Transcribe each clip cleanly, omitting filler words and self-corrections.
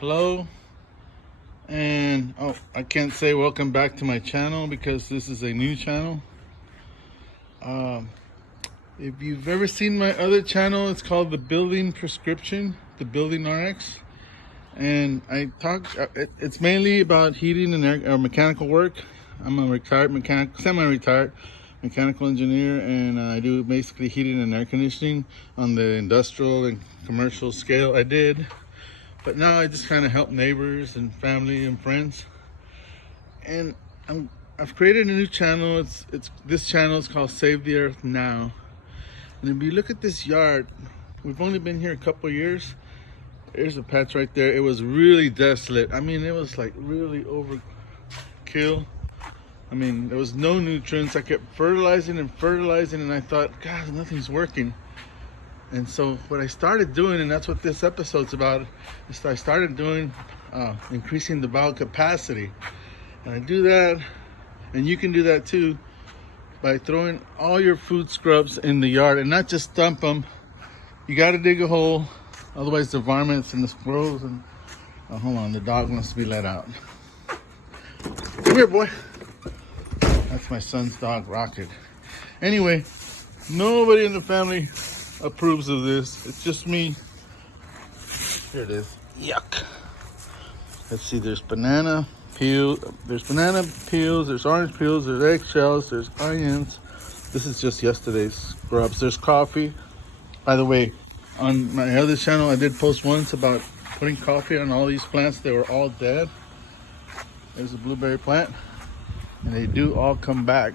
Hello, and I can't say welcome back to my channel because this is a new channel. If you've ever seen my other channel, it's called The Building Prescription, The Building RX, and it's mainly about heating and air, mechanical work. I'm a semi-retired mechanical engineer, and I do basically heating and air conditioning on the industrial and commercial scale. But now I just kind of help neighbors and family and friends. And I've created a new channel. This channel is called Save the Earth Now. And if you look at this yard, we've only been here a couple years. There's a patch right there. It was really desolate. I mean, it was like really overkill. I mean, there was no nutrients. I kept fertilizing, and I thought, God, nothing's working. And so what I started doing, and that's what this episode's about, is I started doing increasing the bowel capacity. And I do that, and you can do that too, by throwing all your food scrubs in the yard and not just dump them. You got to dig a hole, otherwise the varmints and the squirrels and hold on, the dog wants to be let out. Come here, boy. That's my son's dog, Rocket. Anyway, nobody in the family approves of this. It's just me. Here it is. Yuck. Let's see, there's banana peels, there's orange peels, there's eggshells, there's onions. This is just yesterday's scrubs. There's coffee. By the way, on my other channel, I did post once about putting coffee on all these plants. They were all dead. There's a blueberry plant, and they do all come back.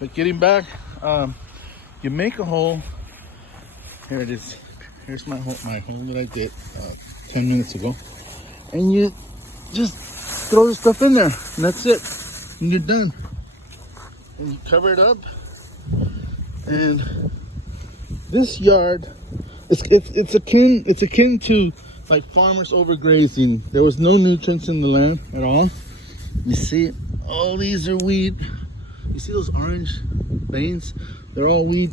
But getting back, you make a hole. Here it is. Here's my hole that I did 10 minutes ago. And you just throw the stuff in there, and that's it. And you're done. And you cover it up. And this yard, it's akin to like farmers overgrazing. There was no nutrients in the land at all. You see, all these are weed. You see those orange veins? They're all weed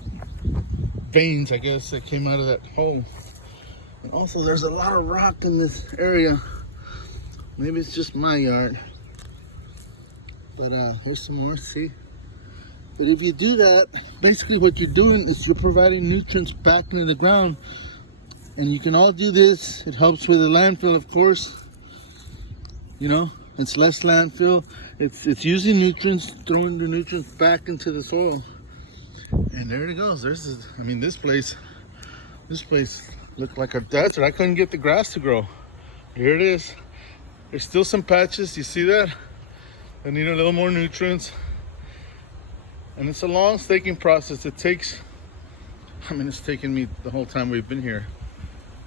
veins, I guess, that came out of that hole. And also there's a lot of rock in this area. Maybe it's just my yard, but here's some more. See, but if you do that, basically what you're doing is you're providing nutrients back into the ground. And you can all do this. It helps with the landfill, of course. You know, it's less landfill. It's using nutrients, throwing the nutrients back into the soil. And there it goes. This place looked like a desert. I couldn't get the grass to grow. Here it is. There's still some patches. You see that? They need a little more nutrients. And it's a long staking process. It's taken me the whole time we've been here.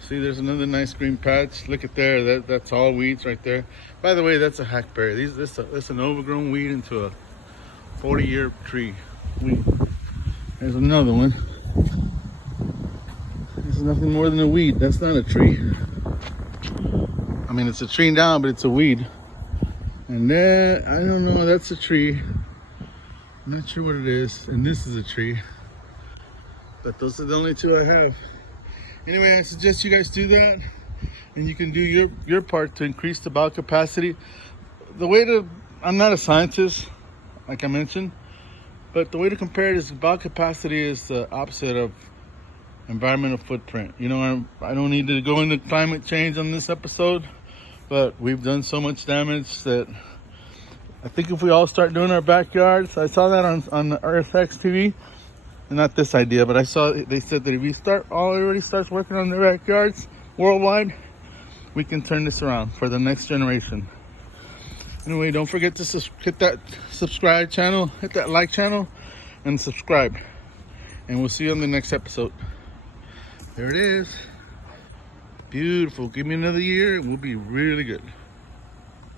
See, there's another nice green patch. Look at there. That's all weeds right there. By the way, that's a hackberry. That's an overgrown weed into a 40-year tree weed. There's another one. It's nothing more than a weed. That's not a tree. I mean, it's a tree down, but it's a weed. And that, I don't know, that's a tree. I'm not sure what it is. And this is a tree. But those are the only two I have. Anyway, I suggest you guys do that. And you can do your part to increase the bowel capacity. I'm not a scientist, like I mentioned. But the way to compare it is bowel capacity is the opposite of environmental footprint. You know, I don't need to go into climate change on this episode, but we've done so much damage that I think if we all start doing our backyards, I saw that on the EarthX TV, not this idea, but they said that if everybody starts working on their backyards worldwide, we can turn this around for the next generation. Anyway, don't forget to hit that subscribe channel, hit that like channel, and subscribe. And we'll see you on the next episode. There it is. Beautiful. Give me another year and we'll be really good.